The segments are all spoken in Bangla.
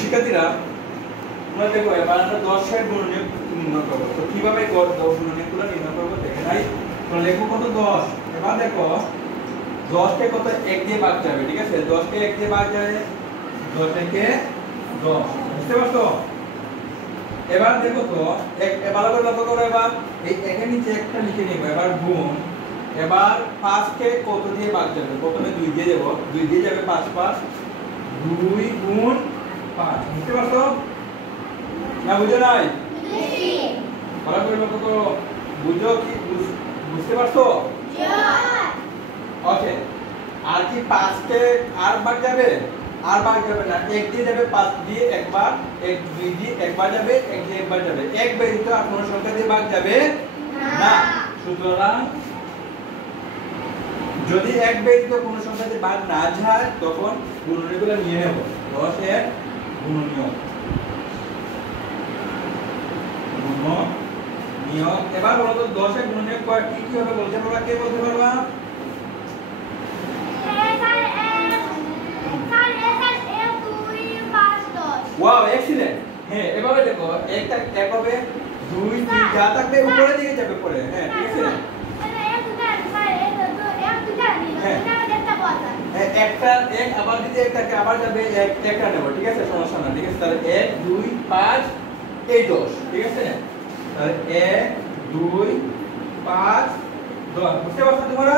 শিক্ষার্থীরা তোমরা দেখো এবার আমরা 10 এর গুণনীয়ক নির্ণয় করব। তো কিভাবে 10 গুণনীয়কগুলো নির্ণয় করব দেখে নাই। তো লেখো কত 10। এবার দেখো 10 কে কত 1 দিয়ে ভাগ যাবে, ঠিক আছে? 10 কে 1 দিয়ে ভাগ যাবে 10 থেকে 10, বুঝতে পারছো? এবার দেখো তো এবার লক্ষ্য করো, এবার এই একের নিচে একটা লিখে নিব, এবার গুণ। এবার 5 কে কত দিয়ে ভাগ যাবে? প্রথমে 2 দিয়ে দেব, 2 দিয়ে যাবে 5 5, 2 গুণ 5, বুঝতে পারছো না? বুঝো নাই? বুঝছি। ভালো করে লক্ষ্য করো, বুঝো কি? বুঝতে পারছো? ওকে। আর কি 5 কে আর ভাগ যাবে? আর ভাগ যাবে না, 1 দিয়ে যাবে, 5 দিয়ে একবার, 1 2 দিয়ে একবার যাবে, 1 দিয়ে একবার যাবে। 1 ব্যতীত আর কোন সংখ্যা দিয়ে ভাগ যাবে না। সুতরাং যদি 1 ব্যতীত কোন সংখ্যা দিয়ে ভাগ না যায় তখন গুণনীয়কগুলো নিয়ে নেব। 10 এর গুণনীয়ক। গুণনীয়ক। এবার বলো তো 10 এর গুণনীয়ক কি কি হবে বলতে পারবা? কে বলতে পারবা? Wow, excellent. হ্যাঁ, এভাবে দেখো, একটা এক হবে, 2 3 যা থাকবে উপরের দিকে যাবে পড়ে। হ্যাঁ, ঠিক আছে। একটা এক আবার দিতে একটাকে আবার যাবে, একটা নেব, ঠিক আছে? সমস্যা না, ঠিক আছে? তাহলে 1 2 5 এই 10, ঠিক আছে? তাহলে 1 2 5 10, বুঝতে পারছো তোমরা?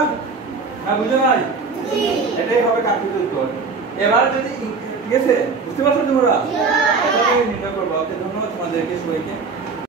না বুঝো নাই? জি। এটাই হবে কাঙ্ক্ষিত উত্তর। এবার যদি, ঠিক আছে, বুঝতে পারছো তোমরা? এভাবে নির্ণয় করবো। ওকে, ধন্যবাদ তোমাদেরকে সবাইকে।